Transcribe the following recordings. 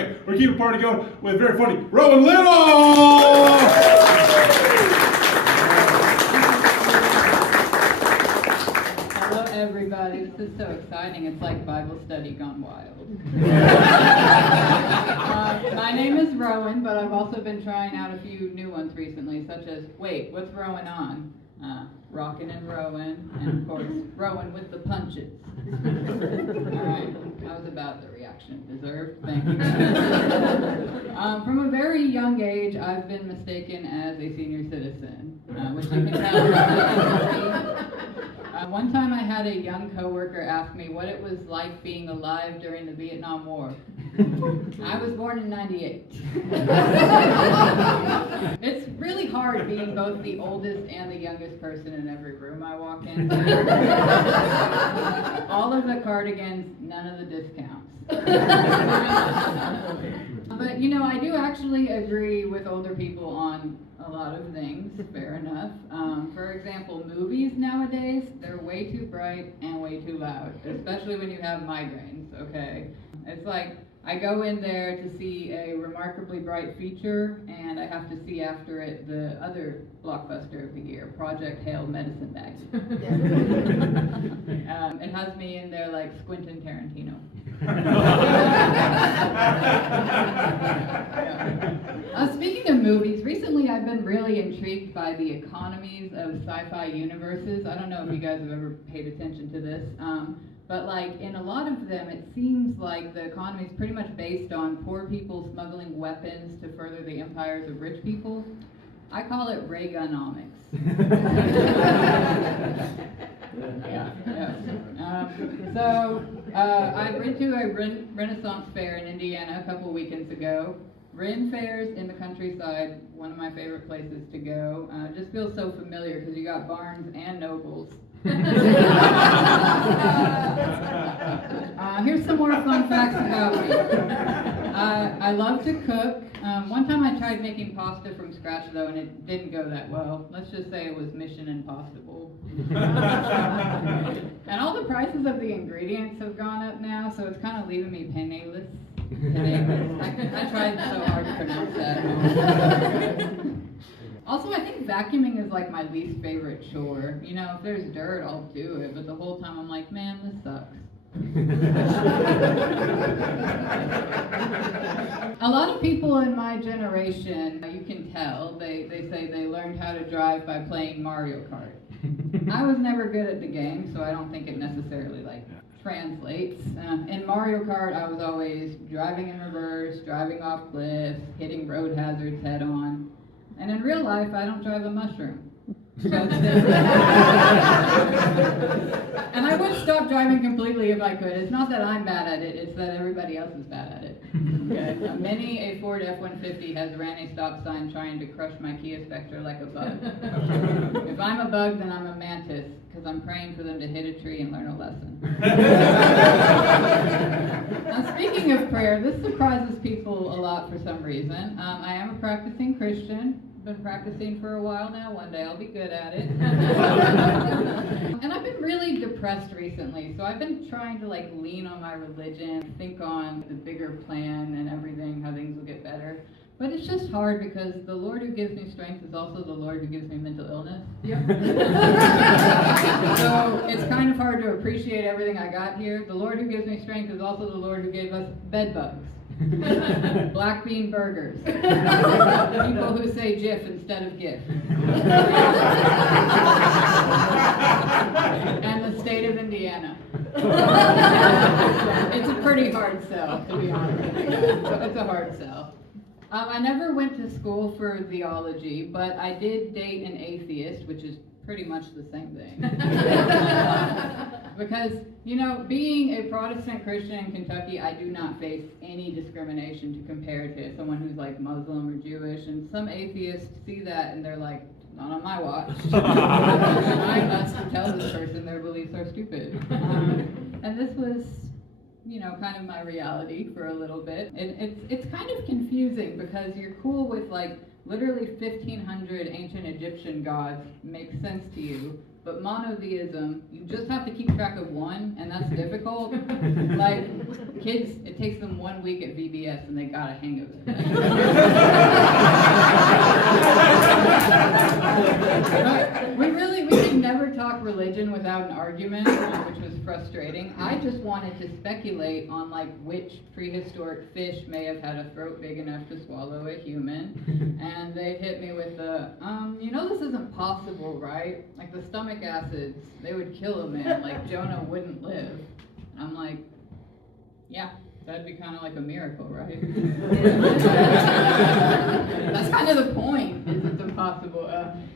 Okay, we're keeping the party going with very funny Rowan Little! Hello, everybody. This is so exciting. It's like Bible study gone wild. My name is Rowan, but I've also been trying out a few new ones recently, such as, wait, what's Rowan on? Rockin' and Rowan, and of course, Rowan with the punches. Alright, that was about the reaction it deserved. Thank you. From a very young age, I've been mistaken as a senior citizen, which you can tell. One time I had a young coworker ask me what it was like being alive during the Vietnam War. I was born in 98. It's really hard being both the oldest and the youngest person in every room I walk in. All of the cardigans, none of the discounts. But you know, I do actually agree with older people on a lot of things, fair enough. For example, movies nowadays, they're way too bright and way too loud, especially when you have migraines, okay? It's like, I go in there to see a remarkably bright feature, and I have to see after it the other blockbuster of the year, Project Hail Medicine Bag. It has me in there like Quentin Tarantino. Speaking of movies, recently I've been really intrigued by the economies of sci-fi universes. I don't know if you guys have ever paid attention to this. But like in a lot of them, it seems like the economy is pretty much based on poor people smuggling weapons to further the empires of rich people. I call it Reaganomics. I went to a Renaissance fair in Indiana a couple weekends ago. Ren fairs in the countryside, one of my favorite places to go. Just feels so familiar because you got Barnes and Nobles. Here's some more fun facts about me. I love to cook. One time I tried making pasta from scratch though, and it didn't go that well. Let's just say it was mission impossible. And all the prices of the ingredients have gone up now, so it's kind of leaving me penniless. I tried so hard to pronounce that. Also, I think vacuuming is like my least favorite chore. You know, if there's dirt, I'll do it, but the whole time I'm like, man, this sucks. A lot of people in my generation, you can tell, they say they learned how to drive by playing Mario Kart. I was never good at the game, so I don't think it necessarily translates. In Mario Kart, I was always driving in reverse, driving off cliffs, hitting road hazards head on. And in real life, I don't drive a mushroom. So and I would stop driving completely if I could. It's not that I'm bad at it, it's that everybody else is bad at it. Okay. Many a Ford F-150 has ran a stop sign trying to crush my Kia Spectre like a bug. If I'm a bug, then I'm a mantis, because I'm praying for them to hit a tree and learn a lesson. Now, speaking of prayer, this surprises people a lot for some reason. I am a practicing Christian. Been practicing for a while now. One day I'll be good at it. And I've been really depressed recently, so I've been trying to lean on my religion, think on the bigger plan and everything, how things will get better. But it's just hard because the Lord who gives me strength is also the Lord who gives me mental illness. Yep. So it's kind of hard to appreciate everything I got here. The Lord who gives me strength is also the Lord who gave us bed bugs. Black bean burgers. People who say GIF instead of GIF. And the state of Indiana. It's a pretty hard sell, to be honest. It's a hard sell. I never went to school for theology, but I did date an atheist, which is pretty much the same thing. Because, you know, being a Protestant Christian in Kentucky, I do not face any discrimination to compare to someone who's Muslim or Jewish, and some atheists see that and they're like, not on my watch. I must tell this person their beliefs are stupid. And this was, you know, kind of my reality for a little bit. It's kind of confusing because you're cool with literally 1,500 ancient Egyptian gods make sense to you, but monotheism, you just have to keep track of one, and that's difficult. Like, kids, it takes them 1 week at VBS, and they got a hang of it. We could never talk religion without an argument, which was frustrating. I just wanted to speculate on, like, which prehistoric fish may have had a throat big enough to swallow a human, and they hit me with the, this isn't possible, right? Like, the stomach acids, they would kill a man, like, Jonah wouldn't live. I'm like, yeah, that'd be kind of like a miracle, right? That's kind of the point, is it's impossible.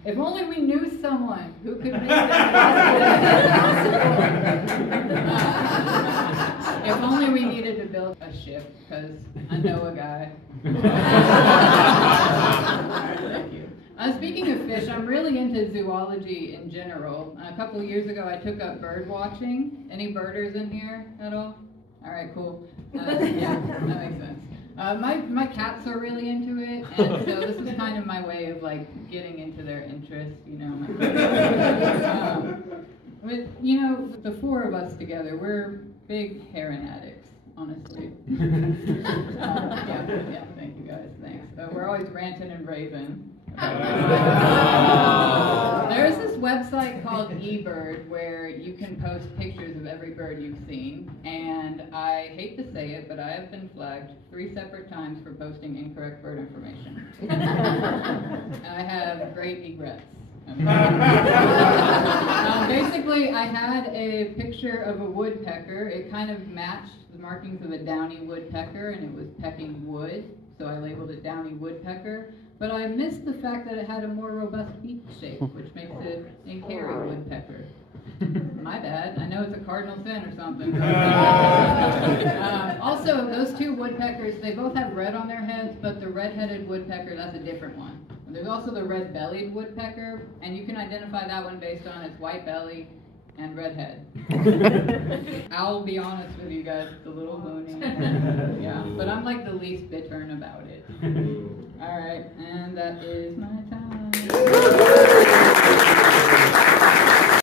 If only we knew someone who could make that possible. If only we needed to build a ship, because I know a guy. Thank you. Speaking of fish, I'm really into zoology in general. A couple of years ago, I took up bird watching. Any birders in here at all? All right, cool. Yeah, that makes sense. My cats are really into it, and so this is kind of my way of, like, getting into their interest, the four of us together, we're big heron addicts, honestly. Yeah, thank you guys, thanks. We're always ranting and raving. There's this website called eBird where you can post pictures of every bird you've seen, and I hate to say it, but I have been flagged 3 separate times for posting incorrect bird information. I have great regrets. Basically, I had a picture of a woodpecker. It kind of matched the markings of a downy woodpecker, and it was pecking wood, so I labeled it downy woodpecker. But I missed the fact that it had a more robust beak shape, which makes it a hairy woodpecker. My bad. I know it's a cardinal sin or something. Also, those 2 woodpeckers, they both have red on their heads, but the red-headed woodpecker, that's a different one. There's also the red-bellied woodpecker, and you can identify that one based on its white belly and red head. I'll be honest with you guys, it's a little loony. Yeah, but I'm like the least bittern about it. All right, and that is my time.